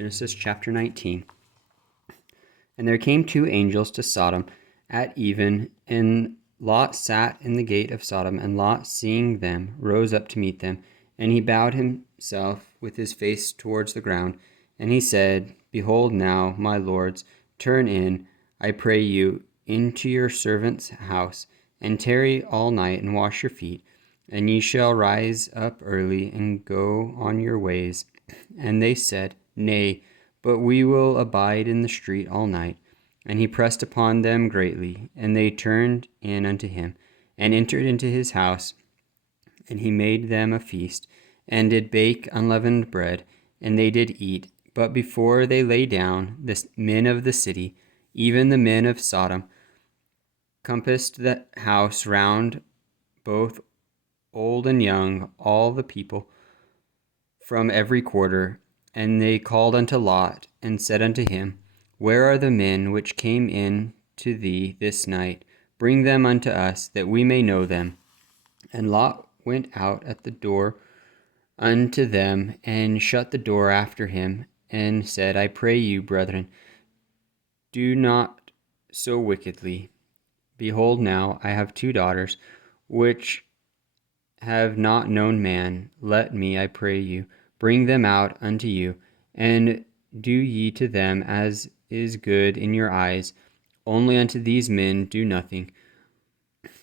Genesis chapter 19. And there came two angels to Sodom at even, and Lot sat in the gate of Sodom, and Lot, seeing them, rose up to meet them. And he bowed himself with his face towards the ground. And he said, Behold now, my lords, turn in, I pray you, into your servant's house, and tarry all night, and wash your feet. And ye shall rise up early, and go on your ways. And they said, Nay, but we will abide in the street all night. And he pressed upon them greatly, and they turned in unto him, and entered into his house. And he made them a feast, and did bake unleavened bread, and they did eat. But before they lay down, the men of the city, even the men of Sodom, compassed the house round, both old and young, all the people from every quarter. And they called unto Lot, and said unto him, Where are the men which came in to thee this night? Bring them unto us, that we may know them. And Lot went out at the door unto them, and shut the door after him, and said, I pray you, brethren, do not so wickedly. Behold, now I have two daughters, which have not known man. Let me, I pray you, bring them out unto you, and do ye to them as is good in your eyes. Only unto these men do nothing.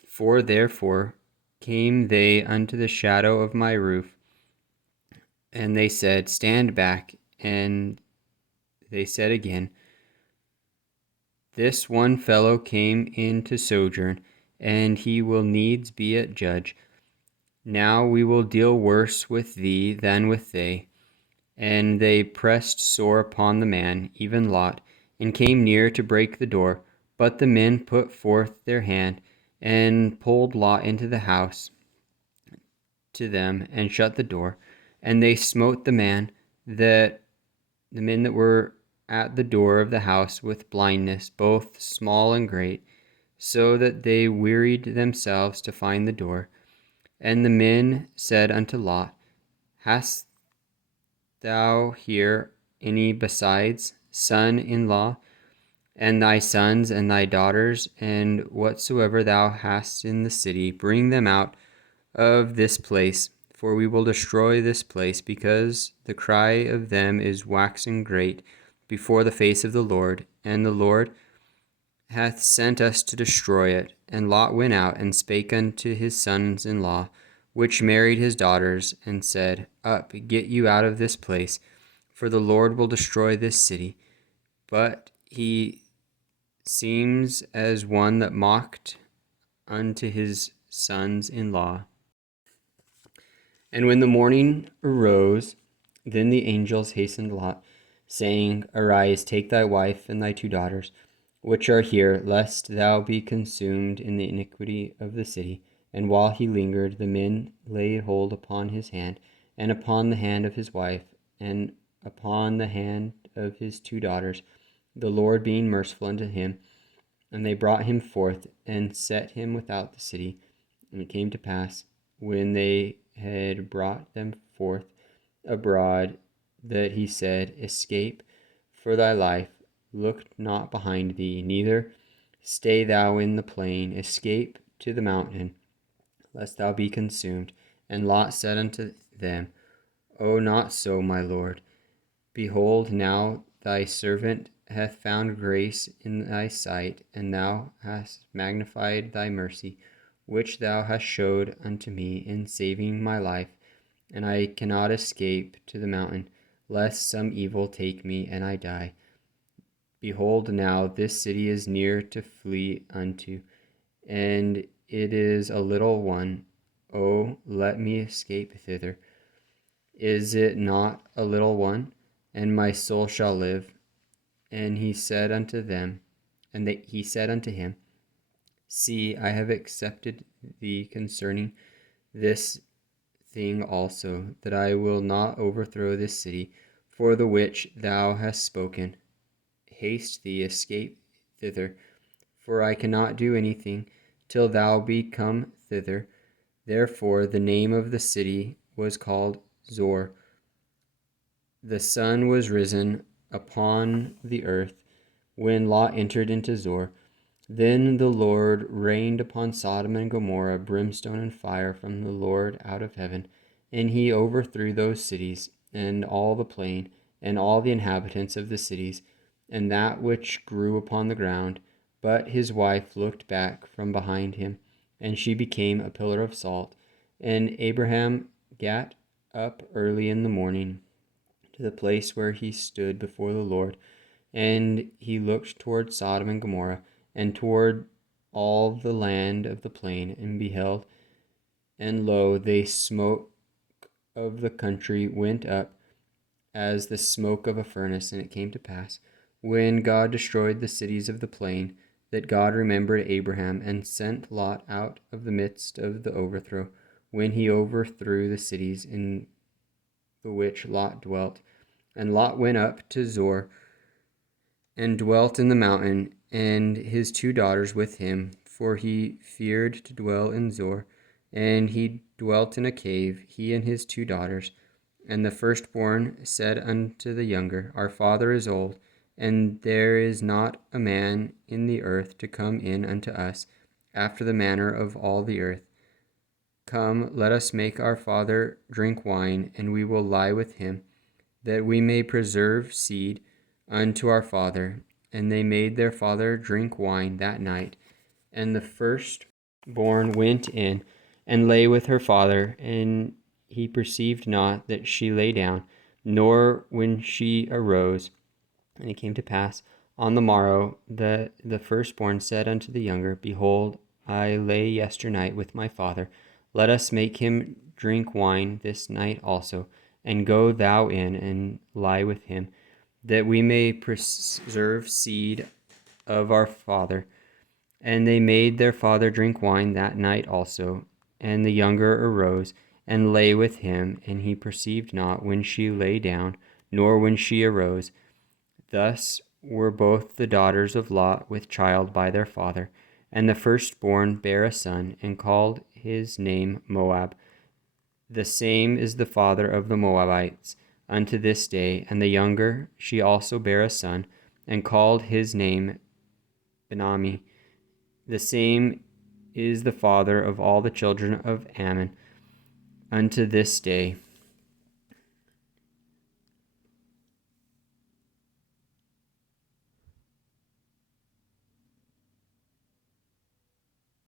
For therefore came they unto the shadow of my roof, and they said, Stand back. And they said again, This one fellow came in to sojourn, and he will needs be a judge. Now we will deal worse with thee than with they. And they pressed sore upon the man, even Lot, and came near to break the door. But the men put forth their hand, and pulled Lot into the house to them, and shut the door. And they smote the men that were at the door of the house with blindness, both small and great, so that they wearied themselves to find the door. And the men said unto Lot, Hast thou here any besides son-in-law, and thy sons and thy daughters, and whatsoever thou hast in the city, bring them out of this place, for we will destroy this place, because the cry of them is waxen great before the face of the Lord, and the Lord hath sent us to destroy it. And Lot went out and spake unto his sons-in-law, which married his daughters, and said, Up, get you out of this place, for the Lord will destroy this city. But he seems as one that mocked unto his sons-in-law. And when the morning arose, then the angels hastened Lot, saying, Arise, take thy wife and thy two daughters, which are here, lest thou be consumed in the iniquity of the city. And while he lingered, the men laid hold upon his hand, and upon the hand of his wife, and upon the hand of his two daughters, the Lord being merciful unto him. And they brought him forth, and set him without the city. And it came to pass, when they had brought them forth abroad, that he said, Escape for thy life, look not behind thee, neither stay thou in the plain, escape to the mountain, lest thou be consumed. And Lot said unto them, O not so, my lord. Behold, now thy servant hath found grace in thy sight, and thou hast magnified thy mercy, which thou hast showed unto me in saving my life. And I cannot escape to the mountain, lest some evil take me, and I die. Behold, now this city is near to flee unto, and it is a little one. Oh, let me escape thither. Is it not a little one? And my soul shall live. And he said unto them, he said unto him, See, I have accepted thee concerning this thing also, that I will not overthrow this city, for the which thou hast spoken. Haste thee, escape thither, for I cannot do anything till thou be come thither. Therefore the name of the city was called Zor. the sun was risen upon the earth when Lot entered into Zoar. Then the Lord rained upon Sodom and Gomorrah brimstone and fire from the Lord out of heaven, and he overthrew those cities, and all the plain, and all the inhabitants of the cities, and that which grew upon the ground. But his wife looked back from behind him, and she became a pillar of salt. And Abraham gat up early in the morning to the place where he stood before the Lord, and he looked toward Sodom and Gomorrah, and toward all the land of the plain, and beheld, and lo, the smoke of the country went up as the smoke of a furnace. And it came to pass, when God destroyed the cities of the plain, that God remembered Abraham, and sent Lot out of the midst of the overthrow, when he overthrew the cities in the which Lot dwelt. And Lot went up to Zoar, and dwelt in the mountain, and his 2 daughters with him, for he feared to dwell in Zoar. And he dwelt in a cave, he and his 2 daughters. And the firstborn said unto the younger, Our father is old, and there is not a man in the earth to come in unto us, after the manner of all the earth. Come, let us make our father drink wine, and we will lie with him, that we may preserve seed unto our father. And they made their father drink wine that night. And the firstborn went in and lay with her father, and he perceived not that she lay down, nor when she arose. And it came to pass on the morrow that the firstborn said unto the younger, Behold, I lay yesternight with my father. Let us make him drink wine this night also, and go thou in and lie with him, that we may preserve seed of our father. And they made their father drink wine that night also. And the younger arose and lay with him, and he perceived not when she lay down, nor when she arose. Thus were both the daughters of Lot with child by their father. And the firstborn bare a son, and called his name Moab. The same is the father of the Moabites unto this day. And the younger, she also bare a son, and called his name Benami. The same is the father of all the children of Ammon unto this day.